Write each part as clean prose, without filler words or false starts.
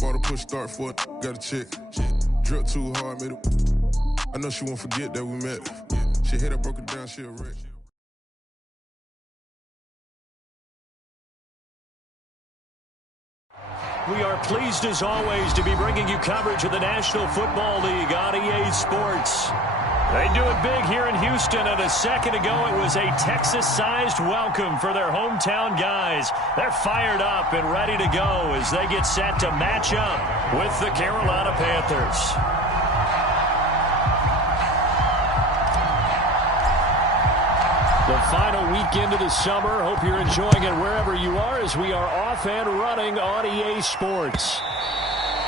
Bought a push start for it, got a check. Drip too hard, made it. I know she won't forget that we met. She hit her, broke it down, she a wreck. We are pleased as always to be bringing you coverage of the National Football League on EA Sports. They do it big here in Houston, and a second ago it was a Texas-sized welcome for their hometown guys. They're fired up and ready to go as they get set to match up with the Carolina Panthers. The final weekend of the summer. Hope you're enjoying it wherever you are as we are off and running on EA Sports.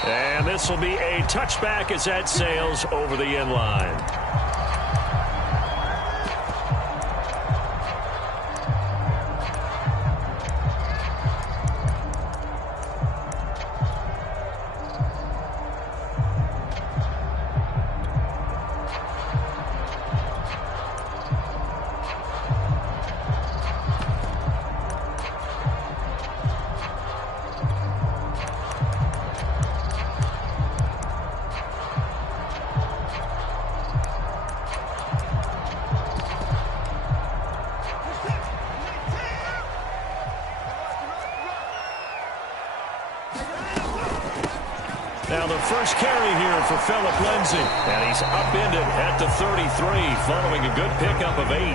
And this will be a touchback as that sails over the end line. Now the first carry here for Phillip Lindsay. And he's upended at the 33 following a good pickup of 8.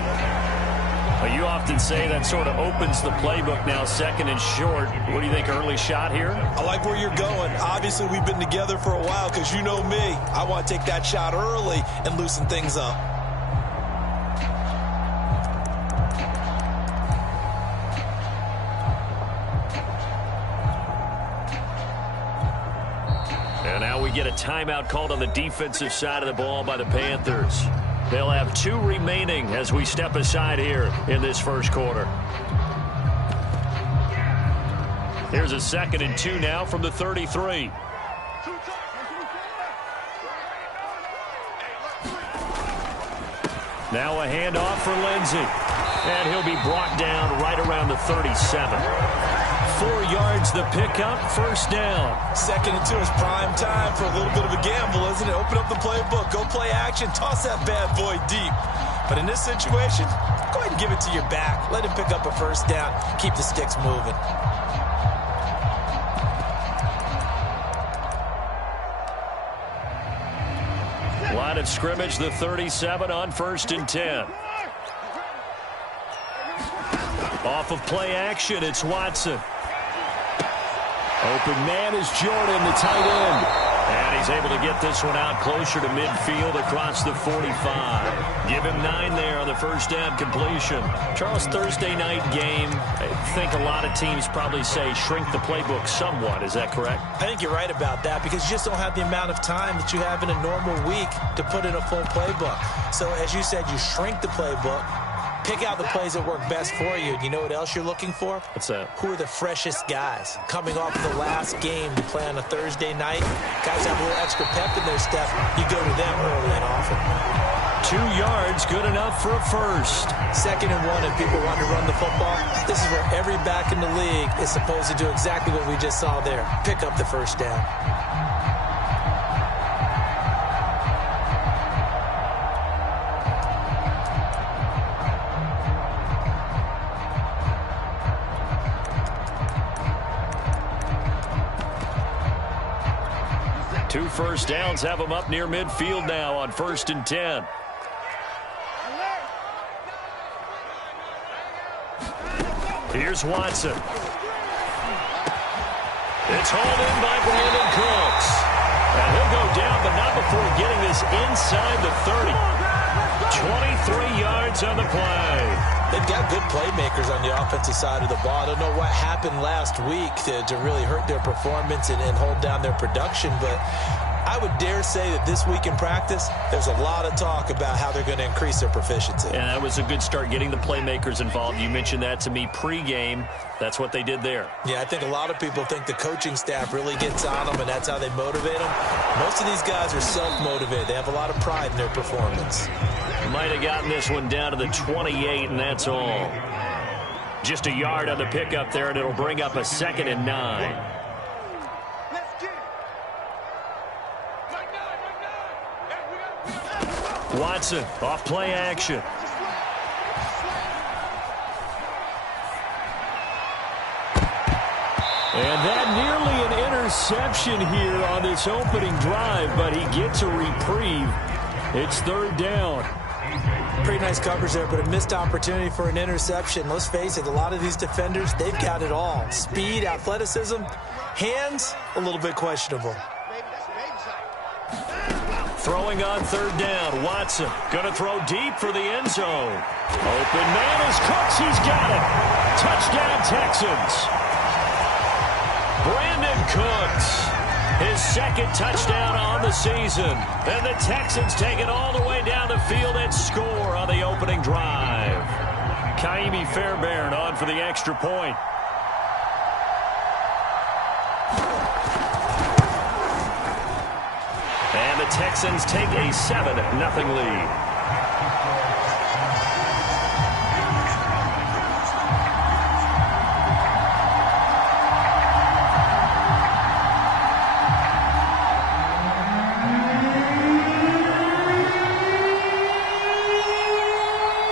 Well, you often say that sort of opens the playbook now, second and short. What do you think, early shot here? I like where you're going. Obviously, we've been together for a while because you know me. I want to take that shot early and loosen things up. Get a timeout called on the defensive side of the ball by the Panthers. They'll have 2 remaining as we step aside here in this first quarter. Here's a 2nd and 2 now from the 33. Now a handoff for Lindsay. And he'll be brought down right around the 37. 4 yards the pickup, first down. 2nd and 2 is prime time for a little bit of a gamble, isn't it? Open up the playbook, go play action, toss that bad boy deep. But in this situation, go ahead and give it to your back. Let him pick up a first down, keep the sticks moving. Line of scrimmage, the 37 on 1st and 10. Off of play action, it's Watson. Open man is Jordan, the tight end. And he's able to get this one out closer to midfield across the 45. Give him 9 there on the first down completion. Charles, Thursday night game, I think a lot of teams probably say shrink the playbook somewhat. Is that correct? I think you're right about that because you just don't have the amount of time that you have in a normal week to put in a full playbook. So as you said, you shrink the playbook. Pick out the plays that work best for you. You know what else you're looking for? What's that? Who are the freshest guys? Coming off of the last game to play on a Thursday night, guys have a little extra pep in their step. You go to them early and often. 2 yards, good enough for a first. 2nd and 1, and people want to run the football. This is where every back in the league is supposed to do exactly what we just saw there. Pick up the first down. Two first downs have them up near midfield now on 1st and 10. Here's Watson. It's hauled in by Brandon Cooks. And he'll go down, but not before getting this inside the 30. 23 yards on the play. They've got good playmakers on the offensive side of the ball. I don't know what happened last week to really hurt their performance and hold down their production, but I would dare say that this week in practice, there's a lot of talk about how they're going to increase their proficiency. And that was a good start getting the playmakers involved. You mentioned that to me pregame. That's what they did there. Yeah, I think a lot of people think the coaching staff really gets on them, and that's how they motivate them. Most of these guys are self-motivated. They have a lot of pride in their performance. Might have gotten this one down to the 28, and that's all. Just a yard on the pickup there, and it'll bring up a 2nd and 9. Watson off play action. And that nearly an interception here on this opening drive, but he gets a reprieve. It's third down. Pretty nice coverage there, but a missed opportunity for an interception. Let's face it, a lot of these defenders, they've got it all. Speed, athleticism, hands, a little bit questionable. Throwing on third down, Watson going to throw deep for the end zone. Open man is Cooks, he's got it. Touchdown Texans. Brandon Cooks, his second touchdown on the season. And the Texans take it all the way down the field and score on the opening drive. Kaimi Fairbairn on for the extra point. And the Texans take a 7-0 lead.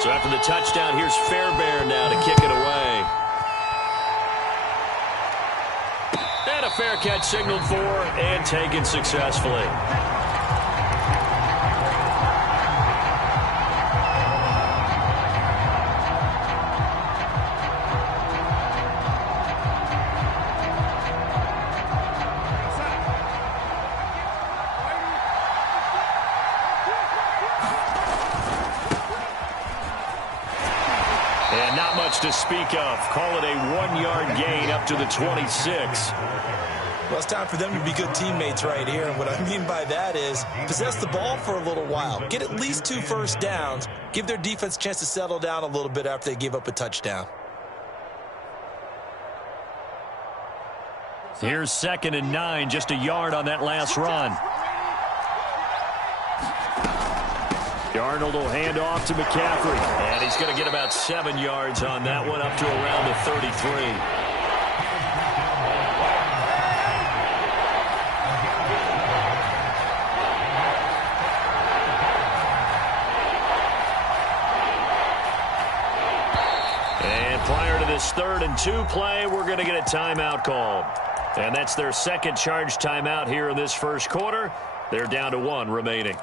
So after the touchdown, here's Fairbairn now to kick it away. And a fair catch signaled for and taken successfully. And not much to speak of. Call it a 1-yard gain up to the 26. Well, it's time for them to be good teammates right here. And what I mean by that is possess the ball for a little while. Get at least 2 first downs. Give their defense a chance to settle down a little bit after they give up a touchdown. Here's 2nd and 9, just a yard on that last run. Darnold will hand off to McCaffrey. And he's going to get about 7 yards on that one, up to around the 33. And prior to this 3rd and 2 play, we're going to get a timeout called. And that's their second charge timeout here in this first quarter. They're down to 1 remaining.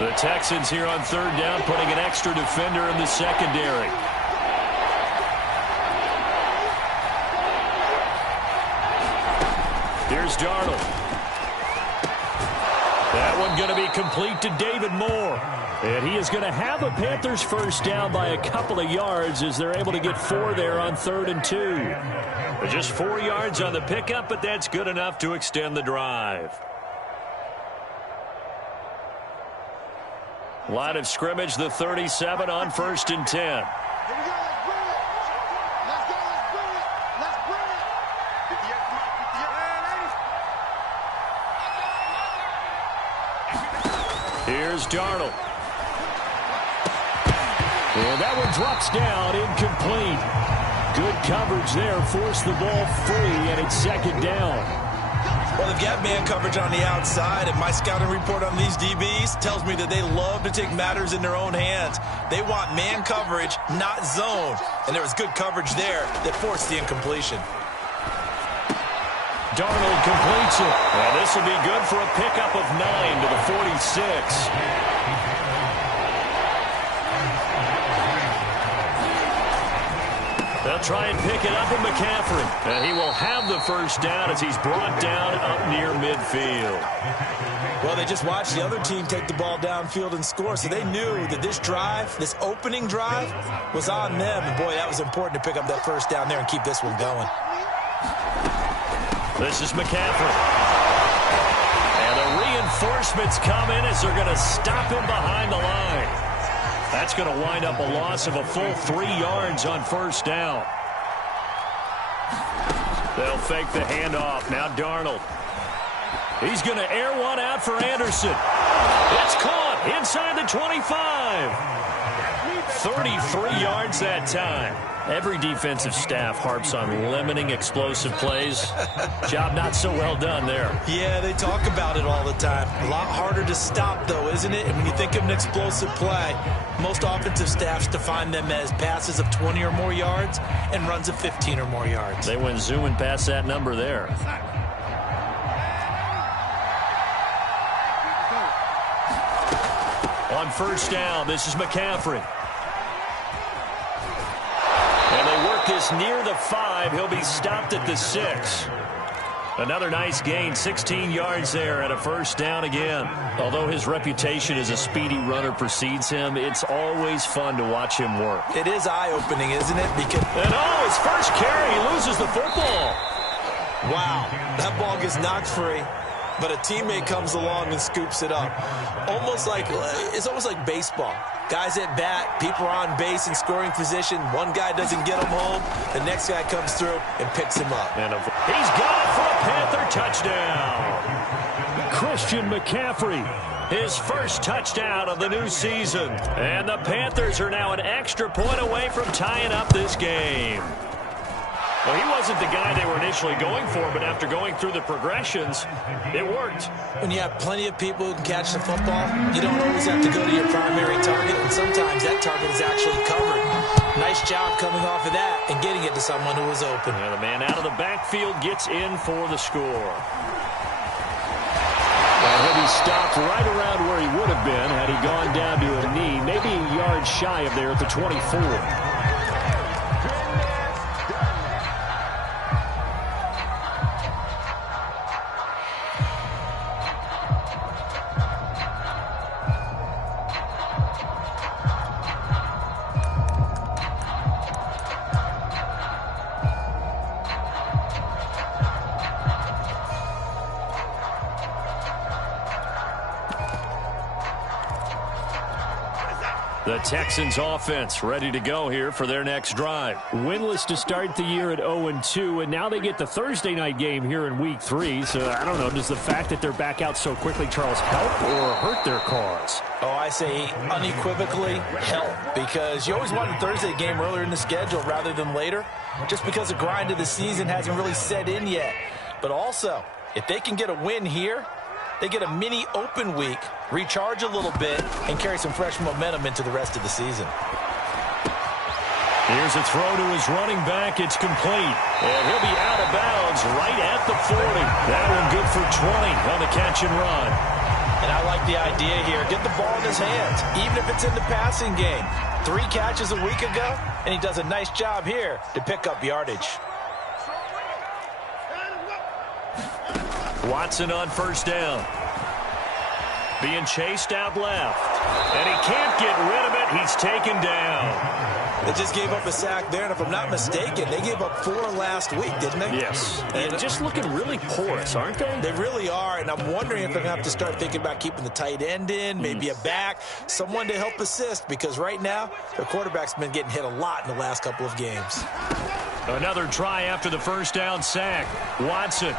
The Texans here on 3rd down, putting an extra defender in the secondary. Here's Darnold. That one going to be complete to David Moore. And he is going to have a Panthers first down by a couple of yards as they're able to get 4 there on 3rd and 2. Just 4 yards on the pickup, but that's good enough to extend the drive. Line of scrimmage, the 37 on 1st and 10. Here's Darnold. And that one drops down, incomplete. Good coverage there, forced the ball free, and it's 2nd down. Well, they've got man coverage on the outside, and my scouting report on these DBs tells me that they love to take matters in their own hands. They want man coverage, not zone. And there was good coverage there that forced the incompletion. Darnold completes it. Well, this will be good for a pickup of 9 to the 46. They'll try and pick it up with McCaffrey. And he will have the first down as he's brought down up near midfield. Well, they just watched the other team take the ball downfield and score, so they knew that this drive, this opening drive, was on them. And, boy, that was important to pick up that first down there and keep this one going. This is McCaffrey. And the reinforcements come in as they're going to stop him behind the line. That's going to wind up a loss of a full 3 yards on first down. They'll fake the handoff. Now Darnold. He's going to air one out for Anderson. It's caught inside the 25. 33 yards that time. Every defensive staff harps on limiting explosive plays. Job not so well done there. Yeah, they talk about it all the time. A lot harder to stop, though, isn't it? And when you think of an explosive play, most offensive staffs define them as passes of 20 or more yards and runs of 15 or more yards. They went zooming past that number there. On first down, this is McCaffrey. And they work this near the 5. He'll be stopped at the 6. Another nice gain, 16 yards there at a first down again. Although his reputation as a speedy runner precedes him, it's always fun to watch him work. It is eye-opening, isn't it? His first carry, he loses the football. Wow, that ball gets knocked free, but a teammate comes along and scoops it up. It's almost like baseball. Guys at bat, people are on base in scoring position. One guy doesn't get him home. The next guy comes through and picks him up. And he's got it for a Panther touchdown. Christian McCaffrey, his first touchdown of the new season. And the Panthers are now an extra point away from tying up this game. Well, he wasn't the guy they were initially going for, but after going through the progressions, it worked. When you have plenty of people who can catch the football, you don't always have to go to your primary target, and sometimes that target is actually covered. Nice job coming off of that and getting it to someone who was open. And the man out of the backfield gets in for the score. And he'll be stopped right around where he would have been had he gone down to a knee, maybe a yard shy of there at the 24. The Texans offense ready to go here for their next drive. Winless to start the year at 0-2, and now they get the Thursday night game here in Week 3. So, I don't know, does the fact that they're back out so quickly, Charles, help or hurt their cause? Oh, I say unequivocally help, because you always want the Thursday game earlier in the schedule rather than later, just because the grind of the season hasn't really set in yet. But also, if they can get a win here, they get a mini open week, recharge a little bit, and carry some fresh momentum into the rest of the season. Here's a throw to his running back. It's complete. And he'll be out of bounds right at the 40. That one good for 20 on the catch and run. And I like the idea here. Get the ball in his hands, even if it's in the passing game. 3 catches a week ago, and he does a nice job here to pick up yardage. Watson on first down. Being chased out left. And he can't get rid of it. He's taken down. They just gave up a sack there, and if I'm not mistaken, they gave up 4 last week, didn't they? Yes. And just looking really porous, aren't they? They really are, and I'm wondering if they're going to have to start thinking about keeping the tight end in, maybe a back, someone to help assist, because right now, their quarterback's been getting hit a lot in the last couple of games. Another try after the first down sack. Watson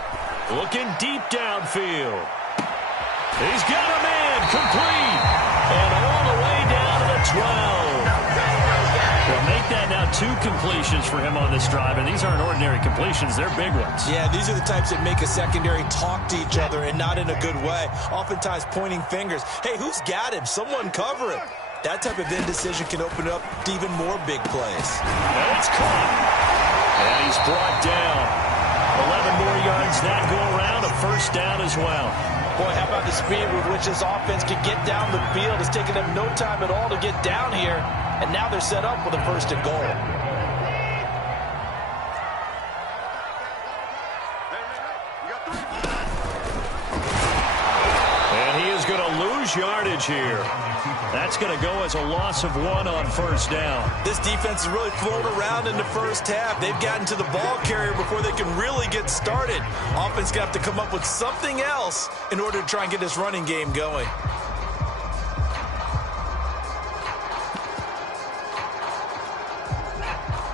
looking deep downfield. He's got a man complete. And all the way down to the 12. Well, make that now 2 completions for him on this drive. And these aren't ordinary completions. They're big ones. Yeah, these are the types that make a secondary talk to each other and not in a good way. Oftentimes pointing fingers. Hey, who's got him? Someone cover him. That type of indecision can open up to even more big plays. And it's caught. And he's brought down. 11 more yards that go around, a first down as well. Boy, how about the speed with which this offense can get down the field? It's taken them no time at all to get down here, and now they're set up with a first and goal. And he is going to lose yardage here. That's going to go as a loss of 1 on first down. This defense has really flown around in the first half. They've gotten to the ball carrier before they can really get started. Offense going to have to come up with something else in order to try and get this running game going.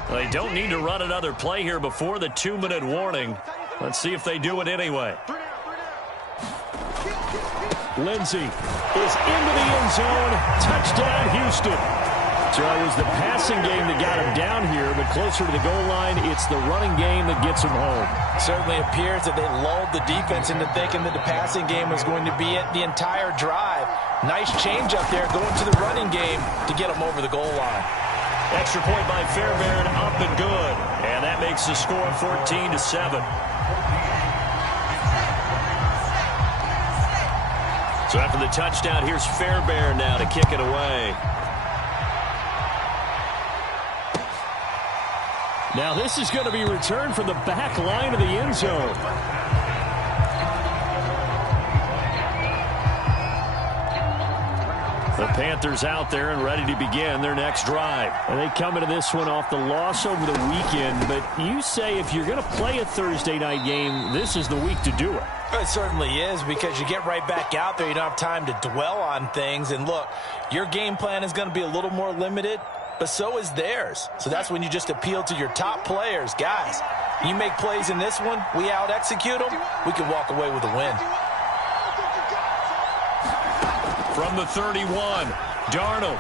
They don't need to run another play here before the 2-minute warning. Let's see if they do it anyway. Lindsey is into the end zone. Touchdown, Houston. So it was the passing game that got him down here, but closer to the goal line, it's the running game that gets him home. Certainly appears that they lulled the defense into thinking that the passing game was going to be it the entire drive. Nice change up there going to the running game to get him over the goal line. Extra point by Fairbairn, up and good. And that makes the score 14-7. So after the touchdown, here's Fairbairn now to kick it away. Now this is going to be returned from the back line of the end zone. The Panthers out there and ready to begin their next drive. And they come into this one off the loss over the weekend. But you say if you're going to play a Thursday night game, this is the week to do it. It certainly is, because you get right back out there. You don't have time to dwell on things. And look, your game plan is going to be a little more limited, but so is theirs. So that's when you just appeal to your top players. Guys, you make plays in this one, we out-execute them, we can walk away with a win. From the 31, Darnold.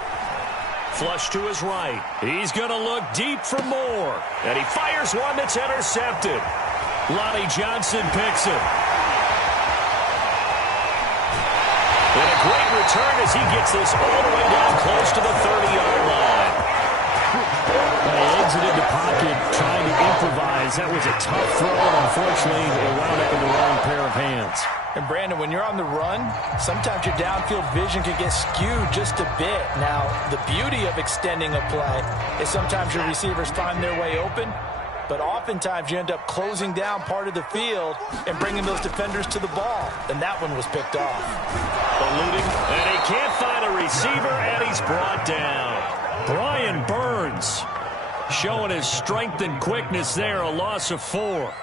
Flush to his right. He's going to look deep for more. And he fires one that's intercepted. Lonnie Johnson picks it. And a great return as he gets this all the way down close to the 30-yard line. They exited the pocket trying to improvise. That was a tough throw, and unfortunately, it wound up in the wrong pair of hands. And, Brandon, when you're on the run, sometimes your downfield vision can get skewed just a bit. Now, the beauty of extending a play is sometimes your receivers find their way open, but oftentimes you end up closing down part of the field and bringing those defenders to the ball. And that one was picked off. Eluding, and he can't find a receiver, and he's brought down. Brian Burns showing his strength and quickness there, a loss of 4.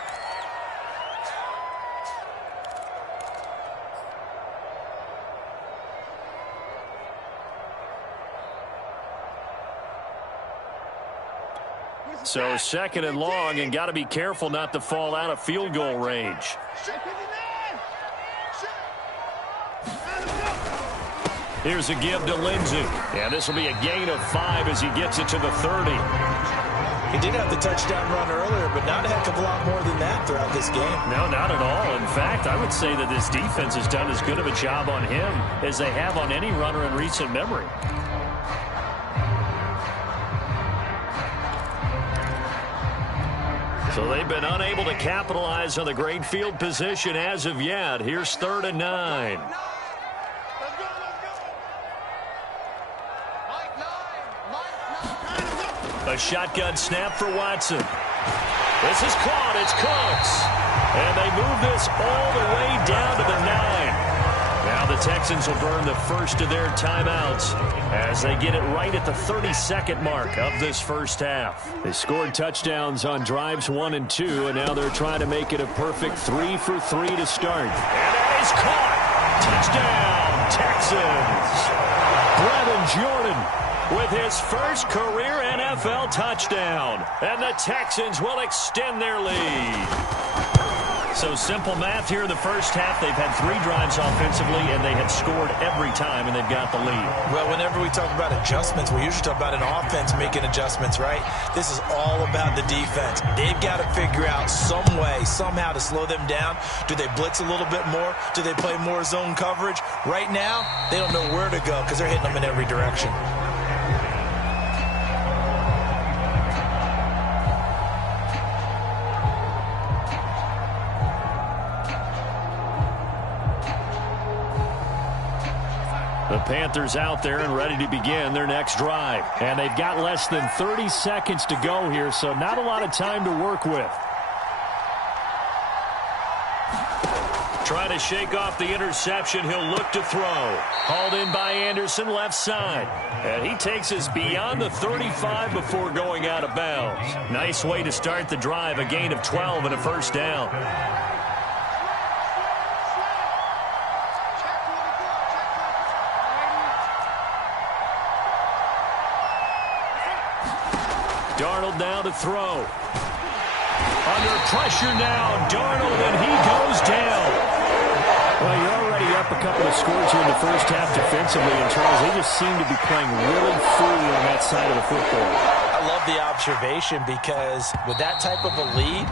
So second and long, and got to be careful not to fall out of field goal range. Here's a give to Lindsey. Yeah, this will be a gain of 5 as he gets it to the 30. He did have the touchdown run earlier, but not a heck of a lot more than that throughout this game. No, not at all. In fact, I would say that this defense has done as good of a job on him as they have on any runner in recent memory. So they've been unable to capitalize on the great field position as of yet. Here's 3rd and 9. A shotgun snap for Watson. This is caught. It's Cooks. And they move this all the way down to the 9. Now the Texans will burn the first of their timeouts as they get it right at the 32nd mark of this first half. They scored touchdowns on drives 1 and 2, and now they're trying to make it a perfect 3 for 3 to start. And that is caught. Touchdown, Texans. Brevin Jordan with his first career NFL touchdown. And the Texans will extend their lead. So simple math here in the first half. They've had 3 drives offensively, and they have scored every time, and they've got the lead. Well, whenever we talk about adjustments, we usually talk about an offense making adjustments, right? This is all about the defense. They've got to figure out some way, somehow to slow them down. Do they blitz a little bit more? Do they play more zone coverage? Right now, they don't know where to go because they're hitting them in every direction. The Panthers out there and ready to begin their next drive. And they've got less than 30 seconds to go here, so not a lot of time to work with. Trying to shake off the interception. He'll look to throw. Hauled in by Anderson, left side. And he takes us beyond the 35 before going out of bounds. Nice way to start the drive. A gain of 12 and a first down. Darnold now to throw. Under pressure now, Darnold, and he goes down. Well, you're already up a couple of scores here in the first half defensively, and Charles, they just seem to be playing really freely on that side of the football. I love the observation because with that type of a lead,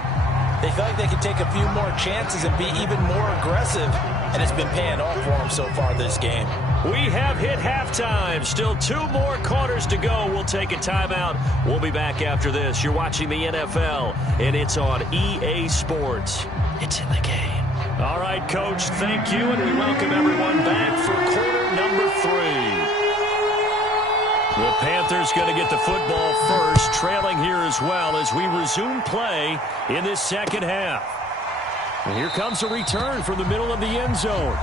they feel like they can take a few more chances and be even more aggressive, and it's been paying off for them so far this game. We have hit halftime. Still 2 more quarters to go. We'll take a timeout. We'll be back after this. You're watching the NFL, and it's on EA Sports. It's in the game. All right, Coach, thank you, and we welcome everyone back for quarter number 3. The Panthers going to get the football first, trailing here as well as we resume play in this second half. And here comes a return from the middle of the end zone.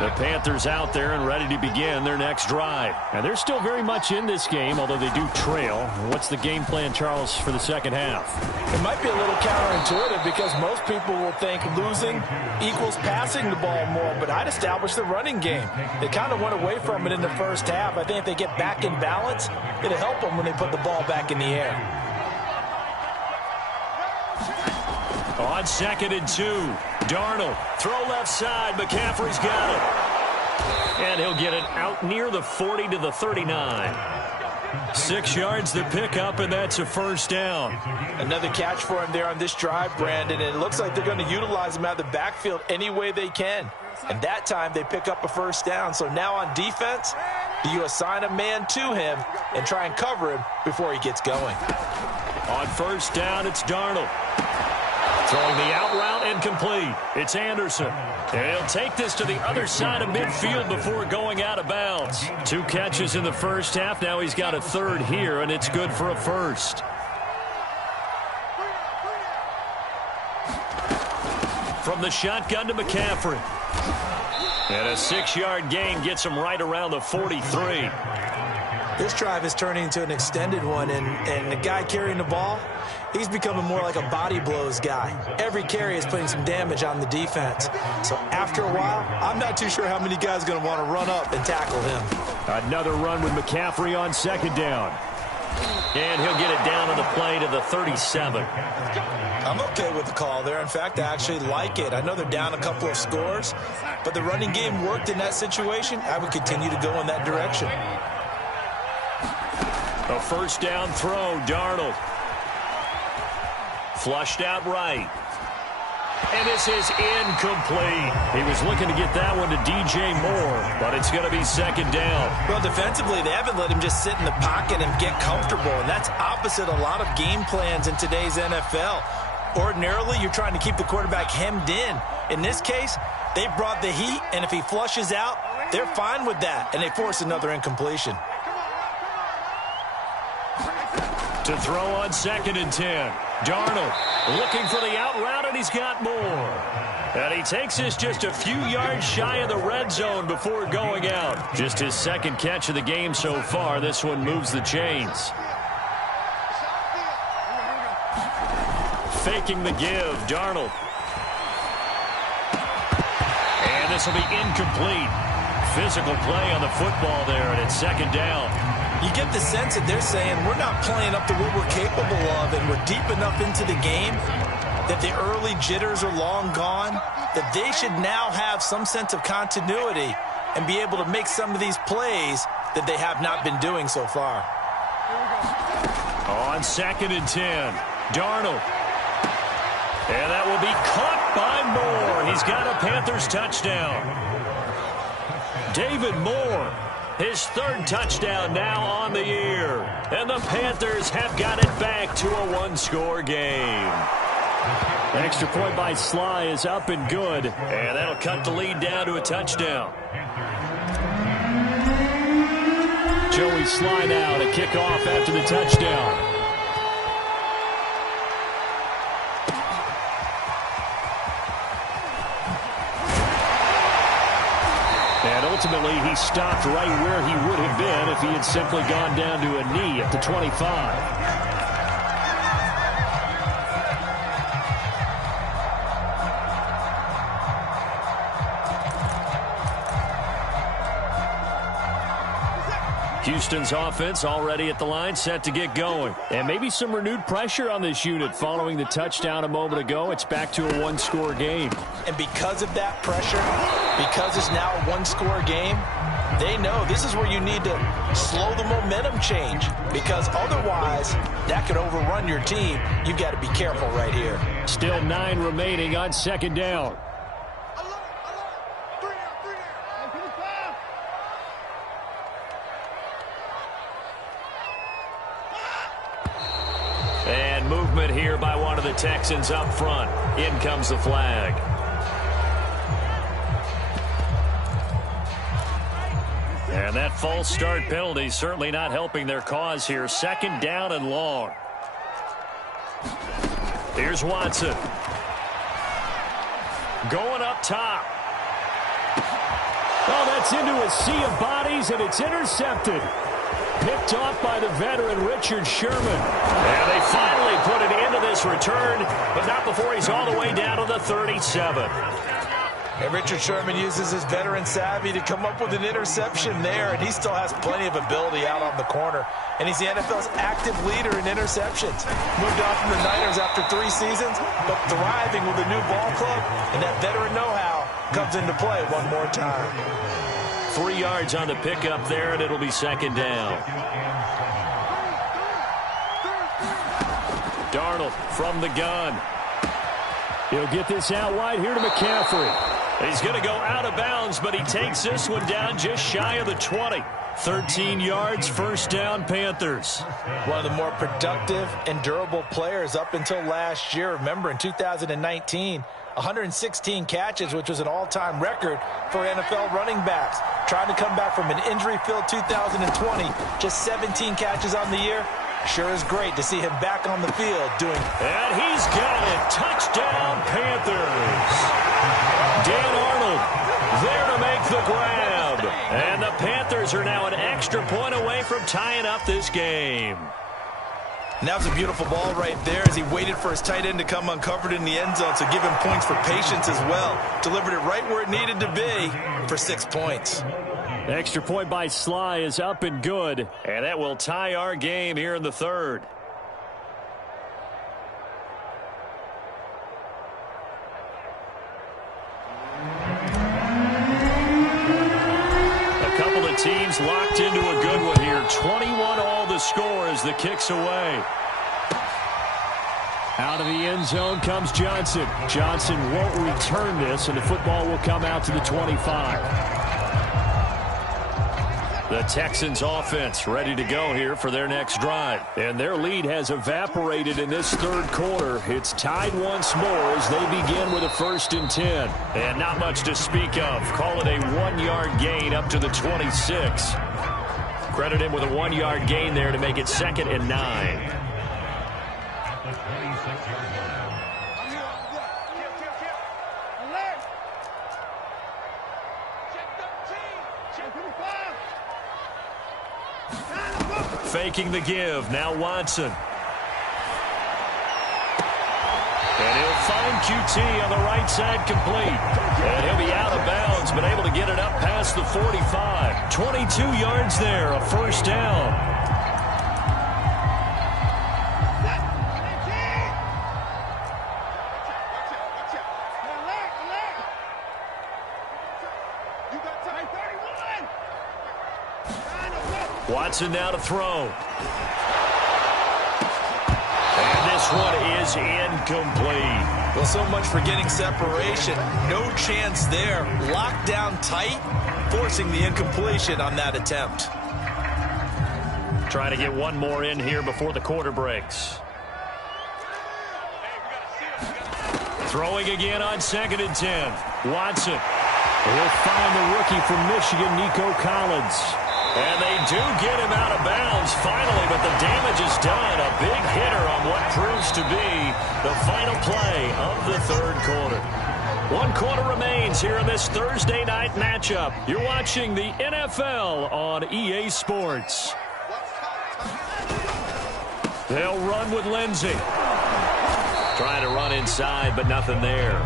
The Panthers out there and ready to begin their next drive. And they're still very much in this game, although they do trail. What's the game plan, Charles, for the second half? It might be a little counterintuitive because most people will think losing equals passing the ball more, but I'd establish the running game. They kind of went away from it in the first half. I think if they get back in balance, it'll help them when they put the ball back in the air. On 2nd and 2, Darnold, throw left side, McCaffrey's got it. And he'll get it out near the 40 to the 39. 6 yards the pickup, and that's a first down. Another catch for him there on this drive, Brandon, and it looks like they're going to utilize him out of the backfield any way they can. And that time they pick up a first down. So now on defense, do you assign a man to him and try and cover him before he gets going? On first down, it's Darnold. Throwing the out route incomplete. It's Anderson. And he'll take this to the other side of midfield before going out of bounds. 2 catches in the first half. Now he's got a third here, and it's good for a first. From the shotgun to McCaffrey. And a 6-yard gain gets him right around the 43. This drive is turning into an extended one, and the guy carrying the ball, he's becoming more like a body blows guy. Every carry is putting some damage on the defense. So after a while, I'm not too sure how many guys are going to want to run up and tackle him. Another run with McCaffrey on 2nd down. And he'll get it down on the play to the 37. I'm okay with the call there. In fact, I actually like it. I know they're down a couple of scores, but the running game worked in that situation. I would continue to go in that direction. A first down throw, Darnold. Flushed out right. And this is incomplete. He was looking to get that one to DJ Moore, but it's going to be 2nd down. Well, defensively, they haven't let him just sit in the pocket and get comfortable, and that's opposite a lot of game plans in today's NFL. Ordinarily, you're trying to keep the quarterback hemmed in. In this case, they brought the heat, and if he flushes out, they're fine with that, and they force another incompletion. To throw on 2nd and 10. Darnold looking for the out route, and he's got more. And he takes this just a few yards shy of the red zone before going out. Just his 2nd catch of the game so far. This one moves the chains. Faking the give, Darnold. And this will be incomplete. Physical play on the football there, and it's 2nd down. You get the sense that they're saying we're not playing up to what we're capable of, and we're deep enough into the game that the early jitters are long gone, that they should now have some sense of continuity and be able to make some of these plays that they have not been doing so far. On 2nd and 10, Darnold. And that will be caught by Moore. He's got a Panthers touchdown. David Moore His third touchdown now on the year. And the Panthers have got it back to a one-score game. Extra point by Sly is up and good. And that'll cut the lead down to a touchdown. Joey Sly now to kick off after the touchdown. And ultimately, he stopped right where he would have been if he had simply gone down to a knee at the 25. Houston's offense already at the line, set to get going. And maybe some renewed pressure on this unit following the touchdown a moment ago. It's back to a one-score game. And because of that pressure, because it's now a one-score game, they know this is where you need to slow the momentum change, because otherwise that could overrun your team. You've got to be careful right here. Still 9 remaining on second down. And movement here by one of the Texans up front. In comes the flag. And that false start penalty certainly not helping their cause here. Second down and long. Here's Watson. Going up top. Oh, that's into a sea of bodies, and it's intercepted. Picked off by the veteran Richard Sherman. And they finally put an end to this return, but not before he's all the way down to the 37. And Richard Sherman uses his veteran savvy to come up with an interception there, and he still has plenty of ability out on the corner. And he's the NFL's active leader in interceptions. Moved on from the Niners after 3 seasons, but thriving with a new ball club, and that veteran know-how comes into play one more time. 3 yards on the pickup there, and it'll be second down. Darnold from the gun. He'll get this out wide here to McCaffrey. He's going to go out of bounds, but he takes this one down just shy of the 20. 13 yards, first down, Panthers. One of the more productive and durable players up until last year. Remember, in 2019, 116 catches, which was an all-time record for NFL running backs. Trying to come back from an injury-filled 2020, just 17 catches on the year. Sure is great to see him back on the field doing. And he's got it. Touchdown, Panthers. Dan Arnold there to make the grab. And the Panthers are now an extra point away from tying up this game. And that was a beautiful ball right there as he waited for his tight end to come uncovered in the end zone, so give him points for patience as well. Delivered it right where it needed to be for 6 points. Extra point by Sly is up and good, and that will tie our game here in the third. A couple of teams locked into a good one here. 21 all the score as the kick's away. Out of the end zone comes Johnson. Johnson won't return this, and the football will come out to the 25. The Texans offense ready to go here for their next drive. And their lead has evaporated in this third quarter. It's tied once more as they begin with a 1st and 10. And not much to speak of. Call it a 1-yard gain up to the 26. Credit him with a 1-yard gain there to make it 2nd and 9. Faking the give. Now Watson. And he'll find QT on the right side complete. And he'll be out of bounds, but able to get it up past the 45. 22 yards there, a first down. Watson now to throw. And this one is incomplete. Well, so much for getting separation. No chance there. Locked down tight, forcing the incompletion on that attempt. Trying to get one more in here before the quarter breaks. Throwing again on 2nd and 10. Watson. He'll find the rookie from Michigan, Nico Collins. And they do get him out of bounds finally, but the damage is done. A big hitter on what proves to be the final play of the third quarter. 1 quarter remains here in this Thursday night matchup. You're watching the NFL on EA Sports. They'll run with Lindsey. Trying to run inside, but nothing there.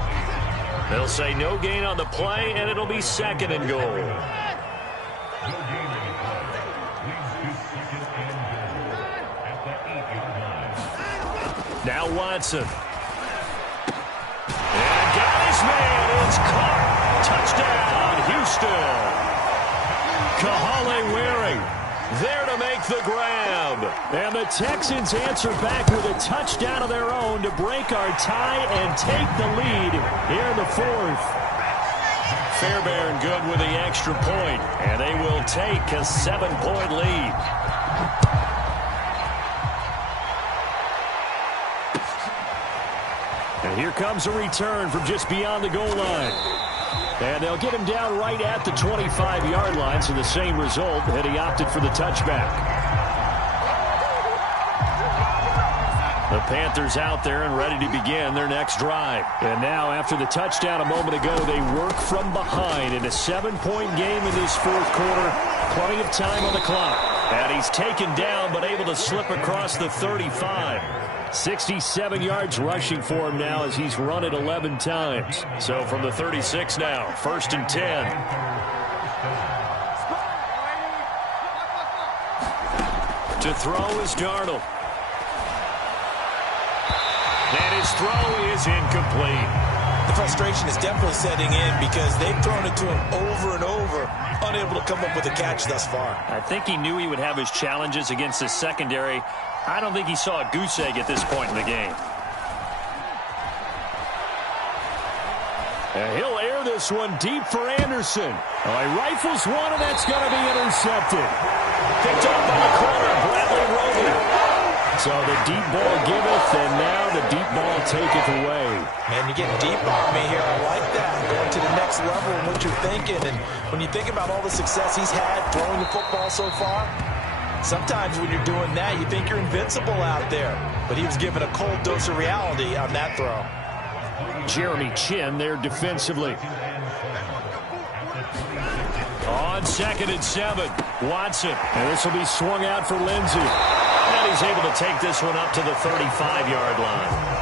They'll say no gain on the play, and it'll be 2nd and goal. Now Watson. And got his man. It's caught. Touchdown, Houston. Kahale Waring there to make the grab. And the Texans answer back with a touchdown of their own to break our tie and take the lead here in the 4th. Fairbairn good with the extra point, and they will take a 7-point lead. And here comes a return from just beyond the goal line. And they'll get him down right at the 25-yard line, so the same result, and he opted for the touchback. The Panthers out there and ready to begin their next drive. And now, after the touchdown a moment ago, they work from behind in a 7-point game in this 4th quarter. Plenty of time on the clock. And he's taken down, but able to slip across the 35. 67 yards rushing for him now as he's run it 11 times. So from the 36 now, 1st and 10. To throw is Darnold. And his throw is incomplete. The frustration is definitely setting in because they've thrown it to him over and over, unable to come up with a catch thus far. I think he knew he would have his challenges against his secondary. I don't think he saw a goose egg at this point in the game. And he'll air this one deep for Anderson. Oh, he rifles one, and that's going to be intercepted. Picked off by the corner, Bradley Roby. So the deep ball giveth, and now the deep ball taketh away. Man, you're getting deep on me here. I like that. Going to the next level in what you're thinking. And when you think about all the success he's had throwing the football so far, sometimes when you're doing that, you think you're invincible out there. But he was given a cold dose of reality on that throw. Jeremy Chin there defensively. On 2nd and 7, Watson. And this will be swung out for Lindsey. And he's able to take this one up to the 35-yard line.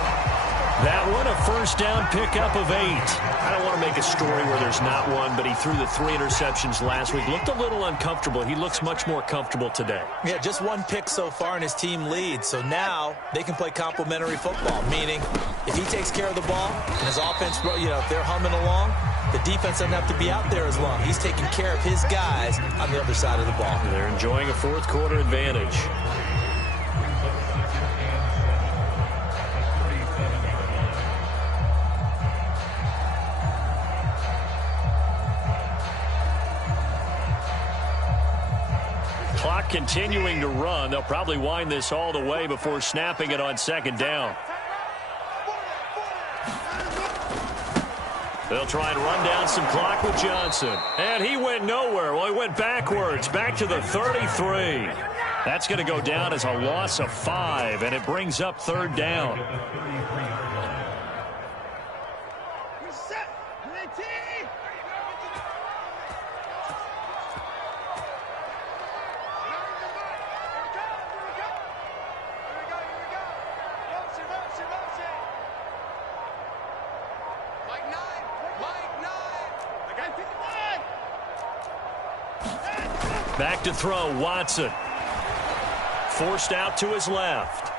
That one, a first down pickup of 8. I don't want to make a story where there's not one, but he threw the 3 interceptions last week. Looked a little uncomfortable. He looks much more comfortable today. Yeah, just 1 pick so far and his team leads. So now they can play complementary football, meaning if he takes care of the ball and his offense, if they're humming along, the defense doesn't have to be out there as long. He's taking care of his guys on the other side of the ball. They're enjoying a 4th quarter advantage. Clock continuing to run. They'll probably wind this all the way before snapping it on 2nd down. They'll try and run down some clock with Johnson. And he went nowhere. Well, he went backwards, back to the 33. That's going to go down as a loss of 5, and it brings up 3rd down. Back to throw, Watson. Forced out to his left.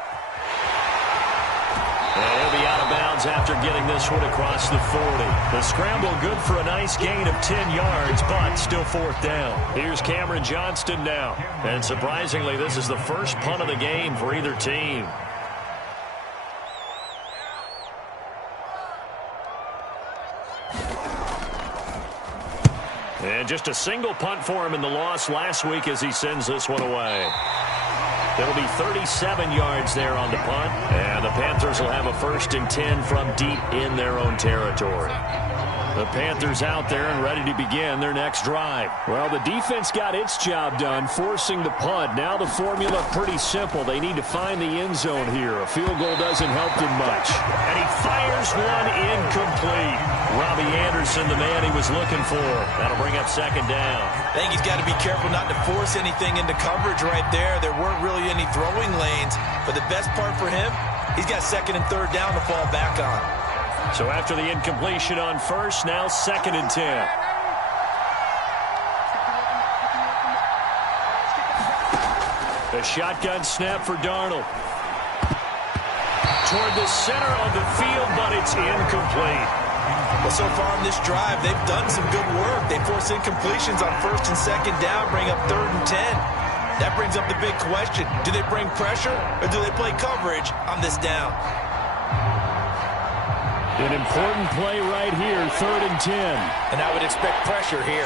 And he'll be out of bounds after getting this one across the 40. The scramble good for a nice gain of 10 yards, but still 4th down. Here's Cameron Johnston now. And surprisingly, this is the first punt of the game for either team. And just a single punt for him in the loss last week as he sends this one away. It'll be 37 yards there on the punt. And the Panthers will have a 1st and 10 from deep in their own territory. The Panthers out there and ready to begin their next drive. Well, the defense got its job done, forcing the punt. Now the formula pretty simple. They need to find the end zone here. A field goal doesn't help them much. And he fires one incomplete. Robbie Anderson, the man he was looking for. That'll bring up 2nd down. I think he's got to be careful not to force anything into coverage right there. There weren't really any throwing lanes. But the best part for him, he's got 2nd and 3rd down to fall back on. So after the incompletion on 1st, now 2nd and 10. A shotgun snap for Darnold. Toward the center of the field, but it's incomplete. Well, so far on this drive, they've done some good work. They force incompletions on 1st and 2nd down, bring up 3rd and 10. That brings up the big question. Do they bring pressure or do they play coverage on this down? An important play right here, 3rd and 10. And I would expect pressure here.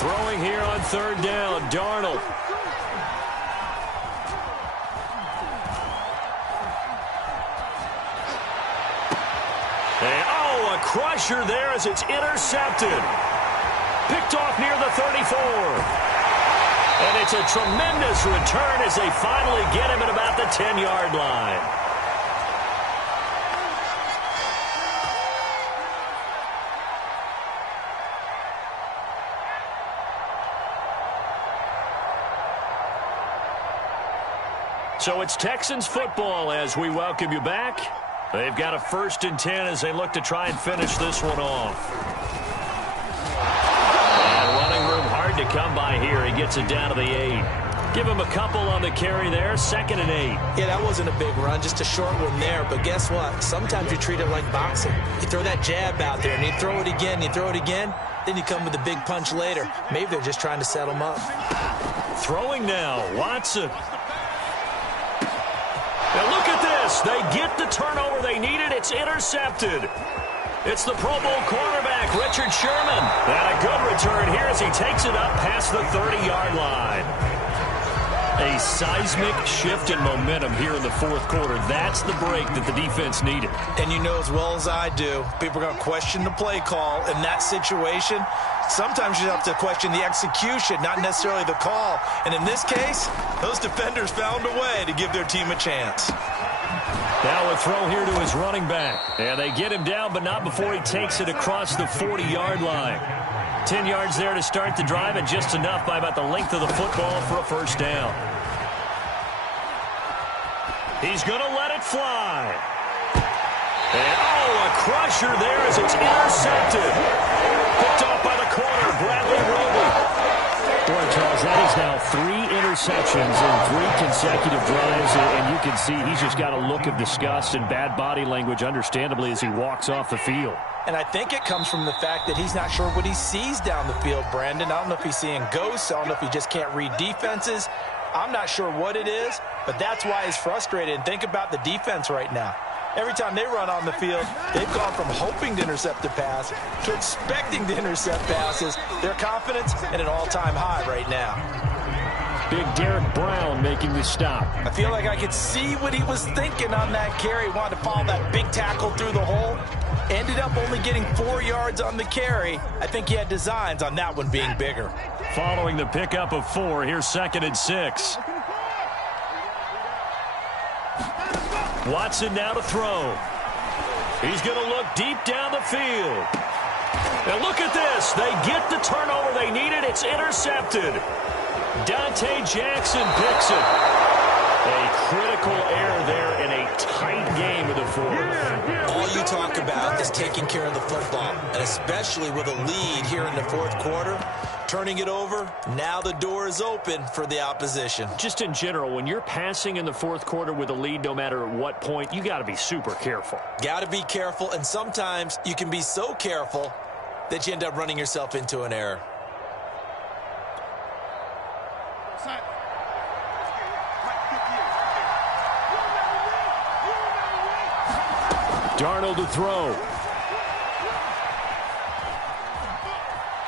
Throwing here on 3rd down, Darnold. And, a crusher there as it's intercepted. Picked off near the 34. And it's a tremendous return as they finally get him at about the 10-yard line. So it's Texans football as we welcome you back. They've got a 1st and 10 as they look to try and finish this one off. To come by here. He gets it down to the 8. Give him a couple on the carry there. 2nd and 8. Yeah, that wasn't a big run, just a short one there. But guess what? Sometimes you treat it like boxing. You throw that jab out there, and you throw it again, you throw it again, then you come with a big punch later. Maybe they're just trying to set him up. Throwing now, Watson. Now look at this. They get the turnover they needed. It's intercepted. It's the Pro Bowl cornerback, Richard Sherman. And a good return here as he takes it up past the 30-yard line. A seismic shift in momentum here in the 4th quarter. That's the break that the defense needed. And you know as well as I do, people are going to question the play call in that situation. Sometimes you have to question the execution, not necessarily the call. And in this case, those defenders found a way to give their team a chance. Now a throw here to his running back. And they get him down, but not before he takes it across the 40-yard line. 10 yards there to start the drive, and just enough by about the length of the football for a 1st down. He's going to let it fly. And, a crusher there as it's intercepted. Picked off by the corner, Bradley Roby. Boy, Charles, that is now 3 interceptions in 3 consecutive drives, and you can see he's just got a look of disgust and bad body language, understandably, as he walks off the field. And I think it comes from the fact that he's not sure what he sees down the field, Brandon. I don't know if he's seeing ghosts. I don't know if he just can't read defenses. I'm not sure what it is, but that's why he's frustrated. And think about the defense right now. Every time they run on the field, they've gone from hoping to intercept a pass to expecting to intercept passes. Their confidence at an all-time high right now. Big Derek Brown making the stop. I feel like I could see what he was thinking on that carry. He wanted to follow that big tackle through the hole. Ended up only getting 4 yards on the carry. I think he had designs on that one being bigger. Following the pickup of 4, here's 2nd and 6. Watson now to throw. He's going to look deep down the field. And look at this. They get the turnover they needed. It's intercepted. Dante Jackson picks it. A critical error there in a tight game of the 4th. All you talk about is taking care of the football, and especially with a lead here in the 4th quarter. Turning it over, now the door is open for the opposition. Just in general, when you're passing in the 4th quarter with a lead, no matter at what point, you got to be super careful. Got to be careful, and sometimes you can be so careful that you end up running yourself into an error. Darnold to throw.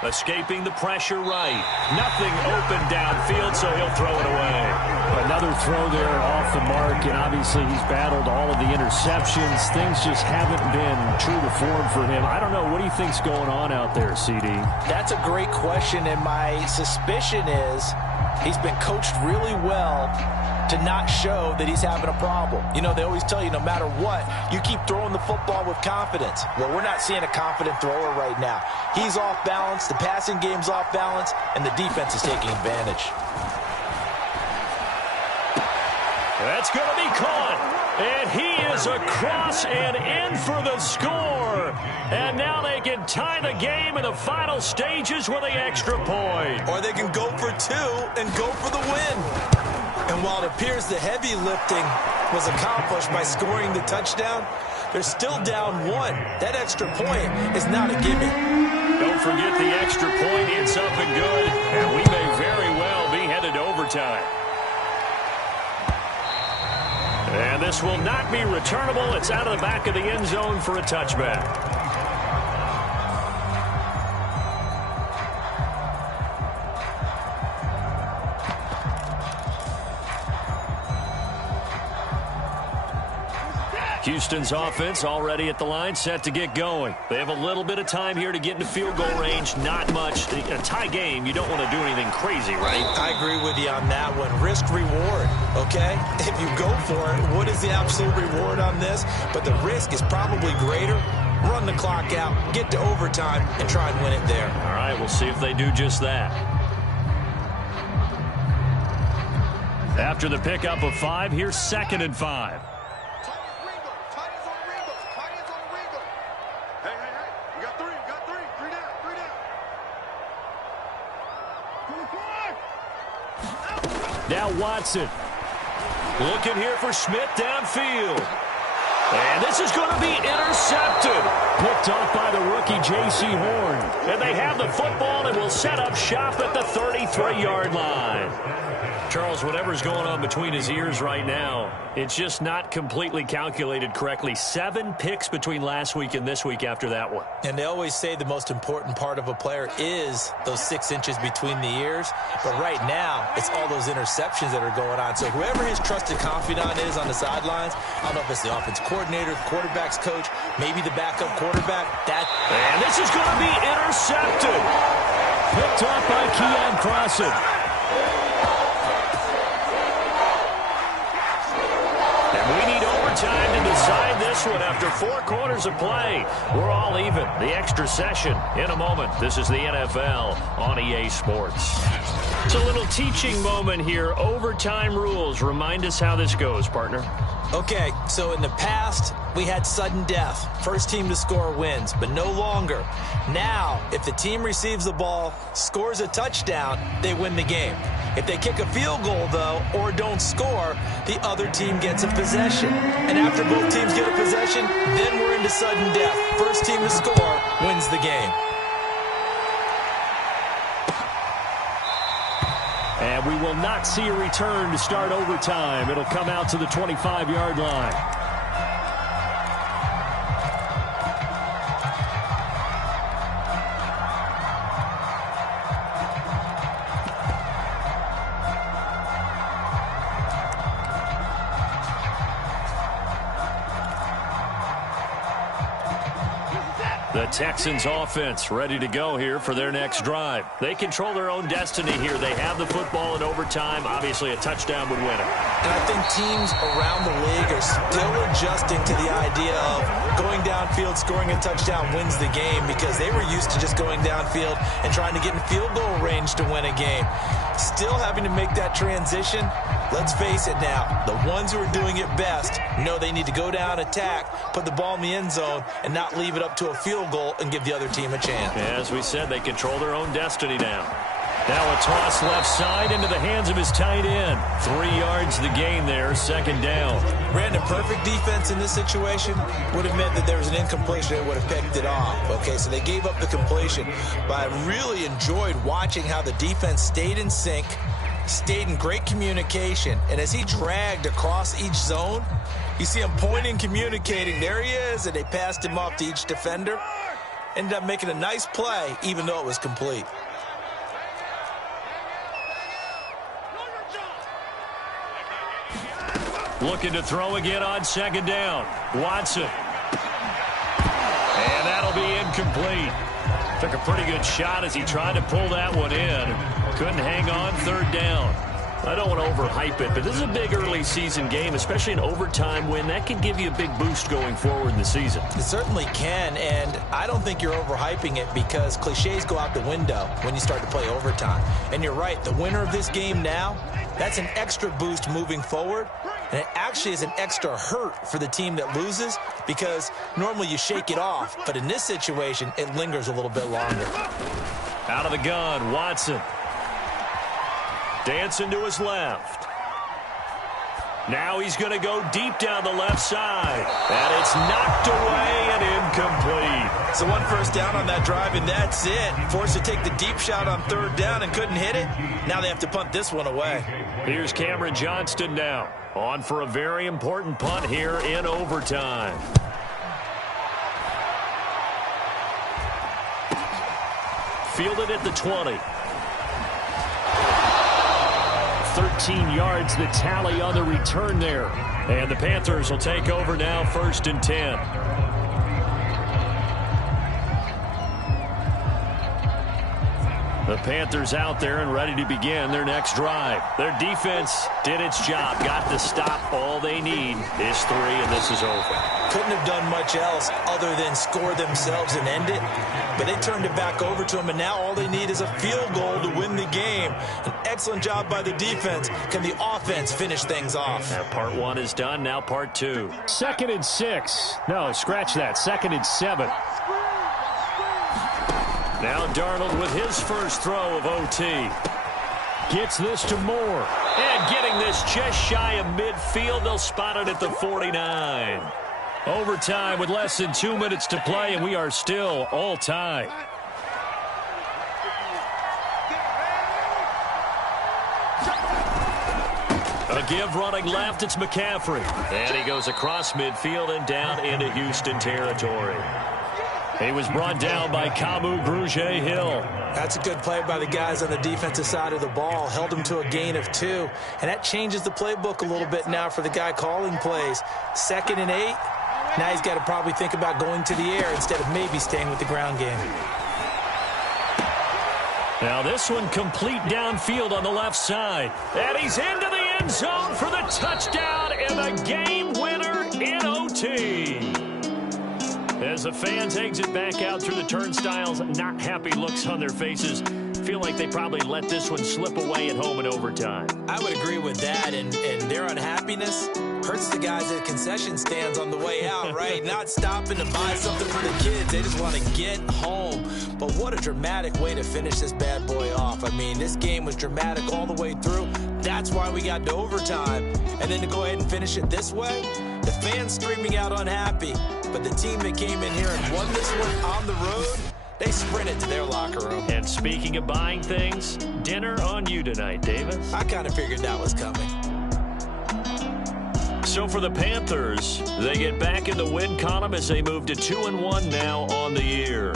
Escaping the pressure right. Nothing open downfield, so he'll throw it away. Another throw there off the mark, and obviously he's battled all of the interceptions. Things just haven't been true to form for him. I don't know. What do you think's going on out there, CD? That's a great question, and my suspicion is he's been coached really well to not show that he's having a problem. You know, they always tell you no matter what, you keep throwing the football with confidence. Well, we're not seeing a confident thrower right now. He's off balance, the passing game's off balance, and the defense is taking advantage. That's going to be caught. And he is across and in for the score. And now they can tie the game in the final stages with the extra point. Or they can go for two and go for the win. And while it appears the heavy lifting was accomplished by scoring the touchdown, they're still down one. That extra point is not a gimme. Don't forget the extra point. It's up and good. And we may very well be headed to overtime. And this will not be returnable. It's out of the back of the end zone for a touchback. Houston's offense already at the line, set to get going. They have a little bit of time here to get into field goal range. Not much. In a tie game, you don't want to do anything crazy, right? I agree with you on that one. Risk-reward, okay? If you go for it, what is the absolute reward on this? But the risk is probably greater. Run the clock out, get to overtime, and try and win it there. All right, we'll see if they do just that. After the pickup of 5, here's 2nd and 5. Now Watson. Looking here for Smith downfield. And this is going to be intercepted. Picked off by the rookie J.C. Horn. And they have the football and will set up shop at the 33-yard line. Charles, whatever's going on between his ears right now, it's just not completely calculated correctly. 7 picks between last week and this week after that one. And they always say the most important part of a player is those 6 inches between the ears. But right now, it's all those interceptions that are going on. So whoever his trusted confidant is on the sidelines, I don't know if it's the offense coordinator, the quarterback's coach, maybe the backup quarterback. And this is going to be intercepted. Picked off by Keon Crossan. We need overtime to decide this one after 4 quarters of play. We're all even. The extra session in a moment. This is the NFL on EA Sports. It's a little teaching moment here. Overtime rules. Remind us how this goes, partner. Okay, so in the past, we had sudden death. First team to score wins, but no longer. Now, if the team receives the ball, scores a touchdown, they win the game. If they kick a field goal, though, or don't score, the other team gets a possession. And after both teams get a possession, then we're into sudden death. First team to score wins the game. And we will not see a return to start overtime. It'll come out to the 25-yard line. The Texans offense ready to go here for their next drive. They control their own destiny here. They have the football in overtime. Obviously, a touchdown would win it. And I think teams around the league are still adjusting to the idea of going downfield, scoring a touchdown wins the game, because they were used to just going downfield and trying to get in field goal range to win a game. Still having to make that transition. Let's face it now, the ones who are doing it best know they need to go down, attack, put the ball in the end zone, and not leave it up to a field goal and give the other team a chance. As we said, they control their own destiny now. Now a toss left side into the hands of his tight end. 3 yards the gain there, 2nd down. Brandon, perfect defense in this situation would have meant that there was an incompletion. They would have picked it off. Okay, so they gave up the completion. But I really enjoyed watching how the defense stayed in sync, stayed in great communication, and as he dragged across each zone, you see him pointing, communicating. There he is, and they passed him off to each defender. Ended up making a nice play, even though it was complete. Looking to throw again on second down. Watson. And that'll be incomplete. Took a pretty good shot as he tried to pull that one in. Couldn't hang on third down. I don't want to overhype it, but this is a big early season game, especially an overtime win. That can give you a big boost going forward in the season. It certainly can, and I don't think you're overhyping it because cliches go out the window when you start to play overtime. And you're right, the winner of this game now, that's an extra boost moving forward. And it actually is an extra hurt for the team that loses because normally you shake it off. But in this situation, it lingers a little bit longer. Out of the gun, Watson. Dancing to his left. Now he's going to go deep down the left side. And it's knocked away and incomplete. So one first down on that drive, and that's it. Forced to take the deep shot on third down and couldn't hit it. Now they have to punt this one away. Here's Cameron Johnston now. On for a very important punt here in overtime. Fielded at the 20. 13 yards the tally on the return there. And the Panthers will take over now, 1st and 10. The Panthers out there and ready to begin their next drive. Their defense did its job, got the stop. All they need is 3, and this is over. Couldn't have done much else other than score themselves and end it. But they turned it back over to them, and now all they need is a field goal to win the game. An excellent job by the defense. Can the offense finish things off? Now part 1 is done, now part 2. 2nd and 6. No, scratch that. 2nd and 7. Now Darnold with his first throw of OT. Gets this to Moore. And getting this just shy of midfield. They'll spot it at the 49. Overtime with less than 2 minutes to play, and we are still all tied. A give running left, it's McCaffrey. And he goes across midfield and down into Houston territory. He was brought down by Kamu Grugier-Hill. That's a good play by the guys on the defensive side of the ball. Held him to a gain of 2. And that changes the playbook a little bit now for the guy calling plays. 2nd and 8. Now he's got to probably think about going to the air instead of maybe staying with the ground game. Now this one complete downfield on the left side. And he's into the end zone for the touchdown and the game winner in OT. As the fans exit back out through the turnstiles, not happy looks on their faces. Feel like they probably let this one slip away at home in overtime. I would agree with that, and their unhappiness hurts the guys at concession stands on the way out, right? Not stopping to buy something for the kids. They just want to get home. But what a dramatic way to finish this bad boy off. I mean, this game was dramatic all the way through. That's why we got to overtime. And then to go ahead and finish it this way, the fans streaming out unhappy. But the team that came in here and won this one on the road, they sprinted to their locker room. And speaking of buying things, dinner on you tonight, Davis. I kind of figured that was coming. So for the Panthers, they get back in the win column as they move to 2-1 now on the year.